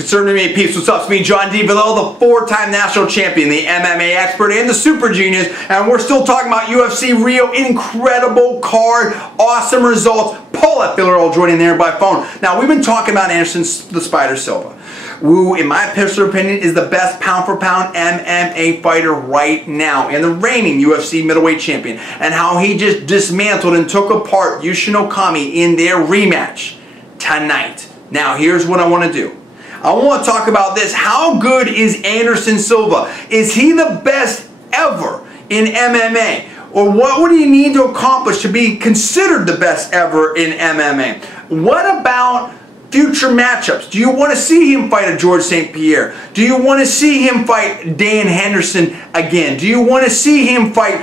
Conservative MMA peeps, what's up? It's me, John D. Villarreal, the 4-time national champion, the MMA expert, and the super genius. And we're still talking about UFC RIO. Incredible card, awesome results. Paul at Villarreal joining there by phone. Now, we've been talking about Anderson the Spider Silva, who, in my personal opinion, is the best pound-for-pound MMA fighter right now, and the reigning UFC middleweight champion, and how he just dismantled and took apart Yushin Okami in their rematch tonight. Now, here's what I want to do. I want to talk about this. How good is Anderson Silva? Is he the best ever in MMA? Or what would he need to accomplish to be considered the best ever in MMA? What about future matchups? Do you want to see him fight a George St-Pierre? Do you want to see him fight Dan Henderson again? Do you want to see him fight,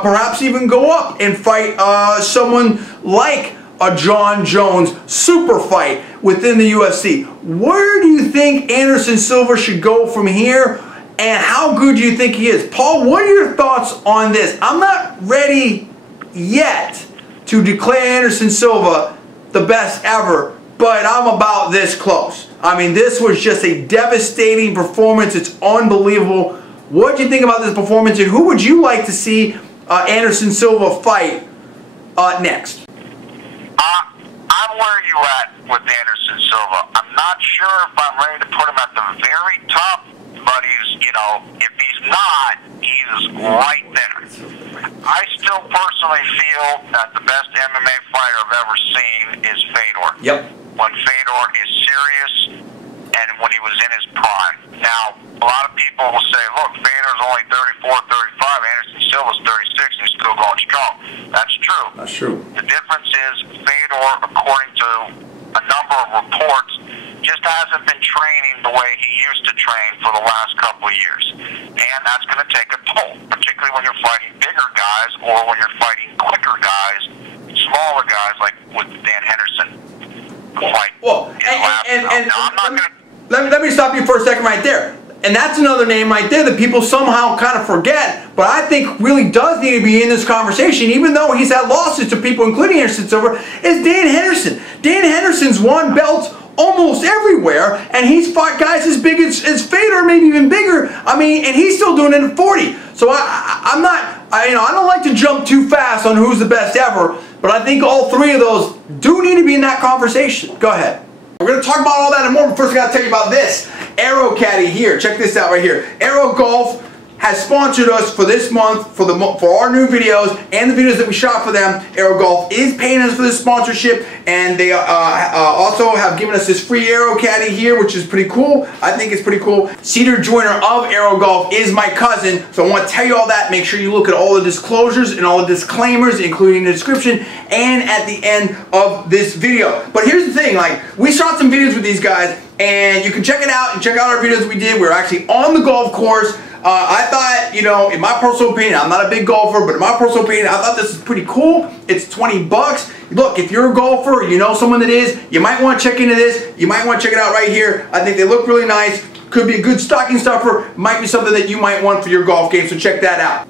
perhaps even go up and fight someone like a John Jones super fight within the UFC? Where do you think Anderson Silva should go from here? And how good do you think he is? Paul, what are your thoughts on this? I'm not ready yet to declare Anderson Silva the best ever, but I'm about this close. I mean, this was just a devastating performance. It's unbelievable. What do you think about this performance, and who would you like to see Anderson Silva fight next? I'm where you at with Anderson Silva. I'm not sure if I'm ready to put him at the very top, but he's, you know, if he's not, he's right there. I still personally feel that the best MMA fighter I've ever seen is Fedor. Yep. When Fedor is serious and when he was in his prime. Now, a lot of people will say, look, Fedor's only 34, 35, Anderson Silva's 36, and he's still going strong. That's true. That's true. The difference is Fedor, according to a number of reports, just hasn't been training the way he used to train for the last couple of years. And that's going to take a toll, particularly when you're fighting bigger guys or when you're fighting quicker guys, smaller guys like with Dan Henderson. Let me stop you for a second right there. And that's another name right there that people somehow kind of forget, but I think really does need to be in this conversation, even though he's had losses to people, including Anderson Silva, is Dan Henderson. Dan Henderson's won belts almost everywhere, and he's fought guys as big as Fedor, maybe even bigger. I mean, and he's still doing it at 40. So I don't like to jump too fast on who's the best ever, but I think all three of those do need to be in that conversation. Go ahead. We're going to talk about all that and more, but first I got to tell you about this. Aero Caddy here. Check this out right here. Aero Golf has sponsored us for this month for our new videos and the videos that we shot for them. Aero Golf is paying us for this sponsorship, and they also have given us this free Aero Caddy here, which is pretty cool. I think it's pretty cool. Cedar Joyner of Aero Golf is my cousin, so I want to tell you all that. Make sure you look at all the disclosures and all the disclaimers, including the description and at the end of this video. But here's the thing, like, we shot some videos with these guys, and you can check it out and check out our videos we did. We were actually on the golf course. I thought, you know, in my personal opinion, I'm not a big golfer, but in my personal opinion, I thought this is pretty cool. It's 20 bucks. Look, if you're a golfer, you know someone that is, you might want to check into this. You might want to check it out right here. I think they look really nice. Could be a good stocking stuffer. Might be something that you might want for your golf game, so check that out.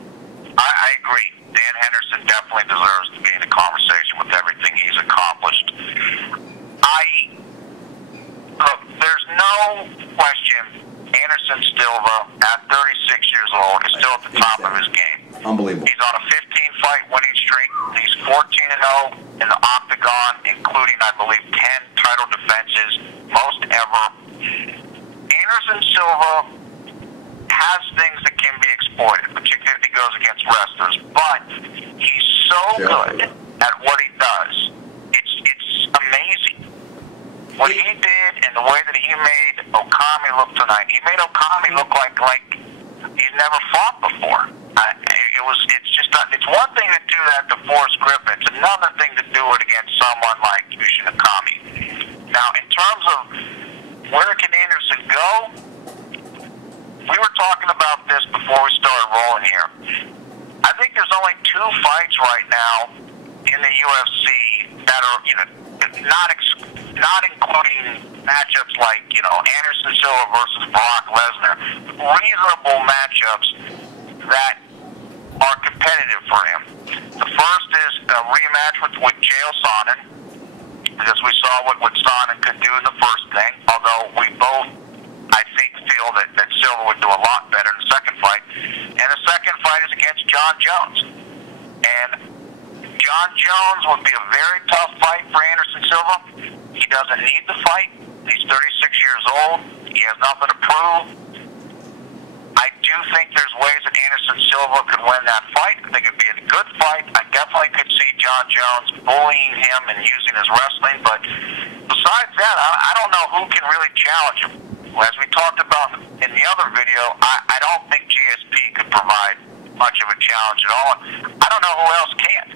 I agree. Dan Henderson definitely deserves to be in the conversation with everything he's accomplished. Look, there's no question Anderson Silva, at 36 years old, is still at the top of his game. Unbelievable. He's on a 15-fight winning streak. He's 14-0 in the octagon, including, I believe, 10 title defenses, most ever. Anderson Silva has things that can be exploited, particularly if he goes against wrestlers, but he's so good at what he does. It's amazing. What he did and the way that he made Okami look tonight, he made Okami look like he's never fought before. It's one thing to do that to Forrest Griffin. It's another thing to do it against someone like Yushin Okami. Now, in terms of where can Anderson go, we were talking about this before we started rolling here. I think there's only 2 fights right now in the UFC that are, you know, not including matchups like, you know, Anderson Silva versus Brock Lesnar, reasonable matchups that are competitive for him. The first is a rematch with Chael Sonnen because we saw what Sonnen could do in the first thing, although we both, I think, feel that Silva would do a lot better in the second fight. And the second fight is against Jon Jones. And Jon Jones would be a very tough fight for Anderson Silva. He doesn't need the fight. He's 36 years old. He has nothing to prove. I do think there's ways that Anderson Silva could win that fight. I think it'd be a good fight. I definitely could see Jon Jones bullying him and using his wrestling. But besides that, I don't know who can really challenge him. As we talked about in the other video, I don't think GSP could provide much of a challenge at all. I don't know who else can.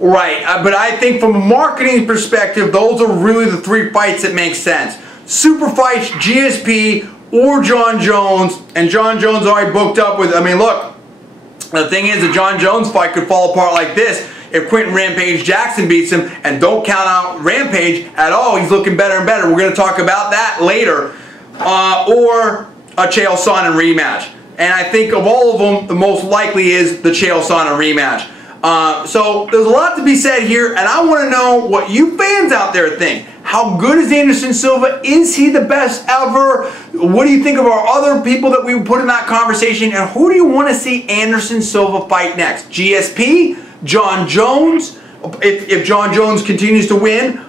Right, but I think from a marketing perspective, those are really the three fights that make sense. Super fights, GSP, or Jon Jones, and Jon Jones already booked up with, I mean, look, the thing is, the Jon Jones fight could fall apart like this if Quentin Rampage Jackson beats him, and don't count out Rampage at all. He's looking better and better. We're going to talk about that later. Or a Chael Sonnen rematch. And I think of all of them, the most likely is the Chael Sonnen rematch. So there's a lot to be said here, and I want to know what you fans out there think. How good is Anderson Silva? Is he the best ever? What do you think of our other people that we put in that conversation? And who do you want to see Anderson Silva fight next? GSP? Jon Jones? If Jon Jones continues to win?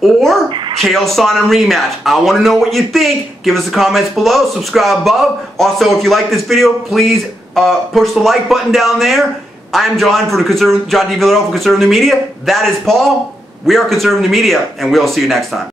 Or Chael Sonnen rematch? I want to know what you think. Give us the comments below. Subscribe above. Also, if you like this video, please push the like button down there. I'm John for John D. Villarreal for Conservative Media. That is Paul. We are Conservative Media, and we'll see you next time.